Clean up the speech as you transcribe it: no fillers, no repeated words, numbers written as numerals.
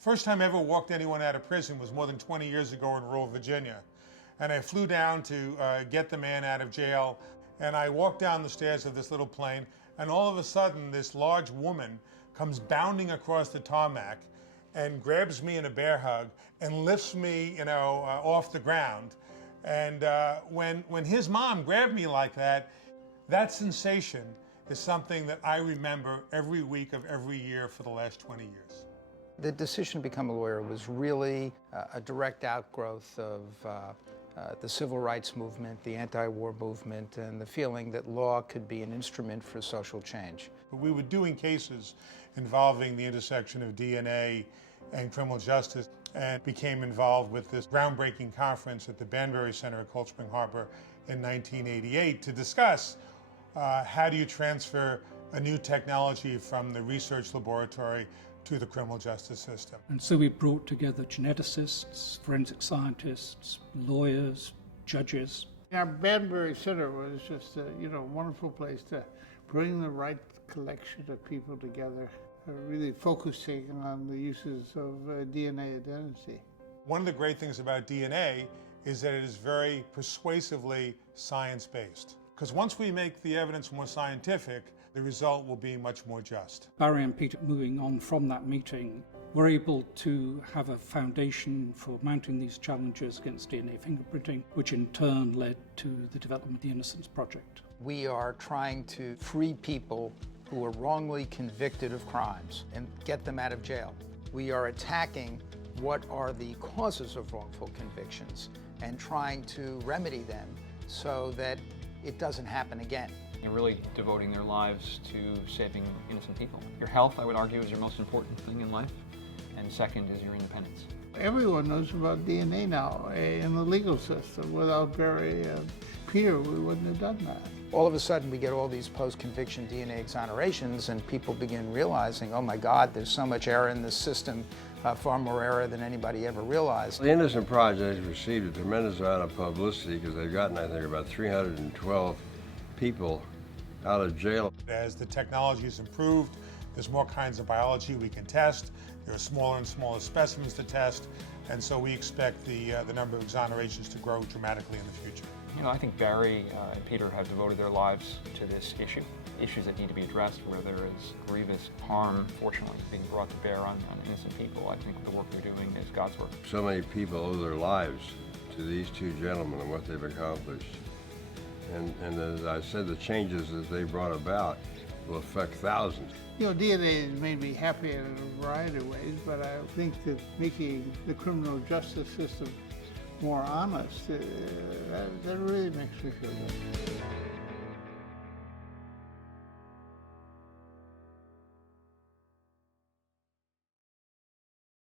First time I ever walked anyone out of prison was more than 20 years ago in rural Virginia. And I flew down to get the man out of jail. And I walked down the stairs of this little plane, and all of a sudden this large woman comes bounding across the tarmac and grabs me in a bear hug and lifts me, off the ground. And when his mom grabbed me like that, that sensation is something that I remember every week of every year for the last 20 years. The decision to become a lawyer was really a direct outgrowth of the civil rights movement, the anti-war movement, and the feeling that law could be an instrument for social change. But we were doing cases involving the intersection of DNA and criminal justice, and became involved with this groundbreaking conference at the Banbury Center at Cold Spring Harbor in 1988 to discuss how do you transfer a new technology from the research laboratory to the criminal justice system. And so we brought together geneticists, forensic scientists, lawyers, judges. Our Banbury Center was just a wonderful place to bring the right collection of people together, really focusing on the uses of DNA identity. One of the great things about DNA is that it is very persuasively science-based. Because once we make the evidence more scientific, the result will be much more just. Barry and Peter, moving on from that meeting, were able to have a foundation for mounting these challenges against DNA fingerprinting, which in turn led to the development of the Innocence Project. We are trying to free people who are wrongly convicted of crimes and get them out of jail. We are attacking what are the causes of wrongful convictions and trying to remedy them so that it doesn't happen again. You're really devoting their lives to saving innocent people. Your health, I would argue, is your most important thing in life, and second is your independence. Everyone knows about DNA now in the legal system. Without Barry and Peter, we wouldn't have done that. All of a sudden, we get all these post-conviction DNA exonerations, and people begin realizing, oh my God, there's so much error in this system, far more error than anybody ever realized. The Innocence Project has received a tremendous amount of publicity because they've gotten, I think, about 312 people out of jail. As the technology has improved, there's more kinds of biology we can test. There are smaller and smaller specimens to test, and so we expect the number of exonerations to grow dramatically in the future. I think Barry and Peter have devoted their lives to this issue, issues that need to be addressed where there is grievous harm, fortunately, being brought to bear on innocent people. I think the work they're doing is God's work. So many people owe their lives to these two gentlemen and what they've accomplished. And as I said, the changes that they brought about will affect thousands. DNA has made me happy in a variety of ways, but I think that making the criminal justice system more honest, that really makes me feel good.